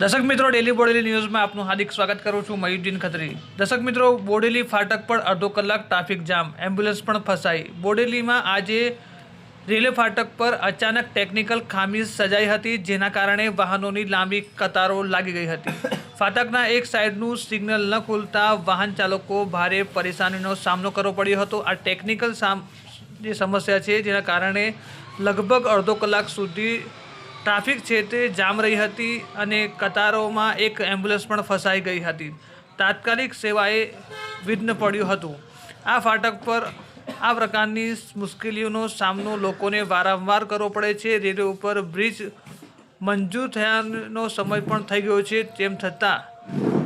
દર્શક મિત્રો, ડેલી બોડેલી ન્યૂઝમાં આપનું હાર્દિક સ્વાગત કરું છું મયુદ્દીન ખત્રી. દર્શક મિત્રો, બોડેલી ફાટક પર અડધો કલાક ટ્રાફિક જામ. એમ્બ્યુલન્સ પણ ફસાઈ. બોડેલીમાં આજે રેલવે ફાટક પર અચાનક ટેકનિકલ ખામી સજાઈ હતી, જેના કારણે વાહનોની લાંબી કતારો લાગી ગઈ હતી. ફાટકના એક સાઈડનું સિગ્નલ ન ખુલતા વાહન ચાલકો ભારે પરેશાનીનો સામનો કરવો પડ્યો હતો. આ ટેકનિકલ સામ, જે સમસ્યા છે, જેના કારણે લગભગ અડધો કલાક સુધી ટ્રાફિક છે તે જામ રહી હતી અને કતારોમાં એક એમ્બ્યુલન્સ પણ ફસાઈ ગઈ હતી. તાત્કાલિક સેવાએ વિઘ્ન પડ્યું હતું. આ ફાટક પર આ પ્રકારની મુશ્કેલીઓનો સામનો લોકોને વારંવાર કરવો પડે છે. રેલવે ઉપર બ્રિજ મંજૂર થયાનો સમય પણ થઈ ગયો છે. તેમ છતાં,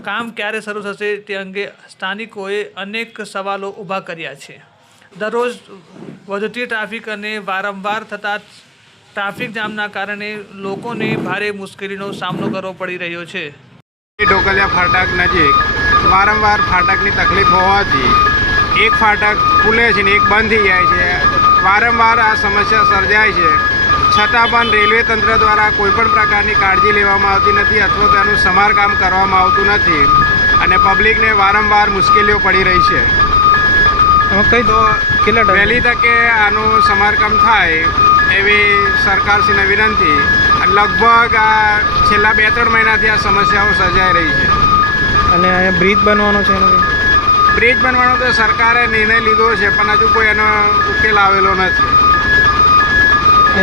કામ ક્યારે શરૂ થશે તે અંગે સ્થાનિકોએ અનેક સવાલો ઊભા કર્યા છે. દરરોજ વધતી ટ્રાફિક અને વારંવાર થતા ટ્રાફિક જામના કારણે લોકોને ભારે મુશ્કેલીનો સામનો કરવો પડી રહ્યો છે. ઢોકલિયા ફાટક નજીક. વારંવાર ફાટકની તકલીફ હોવાથી એક ફાટક ખુલે છે ને એક બંધ થઈ જાય છે. વારંવાર આ સમસ્યા સર્જાય છે. છતાં પણ રેલવે તંત્ર દ્વારા કોઈપણ પ્રકારની કાળજી લેવામાં આવતી નથી અથવા તેનું સમારકામ કરવામાં આવતું નથી અને પબ્લિકને વારંવાર મુશ્કેલીઓ પડી રહી છે. કઈ તો કેટલા વહેલી તકે આનું સમારકામ થાય. એવી સરકારશ્રીને વિનંતી લગભગ આ છેલ્લા બે ત્રણ મહિનાથી આ સમસ્યાઓ સર્જાઈ રહી છે. અને અહીંયા બ્રિજ બનવાનો છે એનો બ્રિજ બનવાનો તો સરકારે નિર્ણય લીધો છે પણ હજુ કોઈ એનો ઉકેલ આવેલો નથી.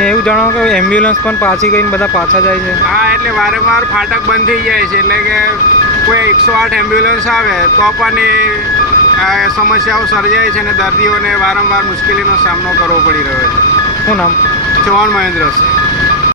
એવું જણાવો કે એમ્બ્યુલન્સ પણ પાછી ગઈને બધા પાછા જાય છે? હા એટલે વારંવાર ફાટક બંધ થઈ જાય છે એટલે કે કોઈ એકસો આઠ એમ્બ્યુલન્સ આવે તો પણ એ સમસ્યાઓ સર્જાય છે અને દર્દીઓને વારંવાર મુશ્કેલીનો સામનો કરવો પડી રહ્યો છે. શું નામ? జవాన్ మహేంద్ర వస్తాయి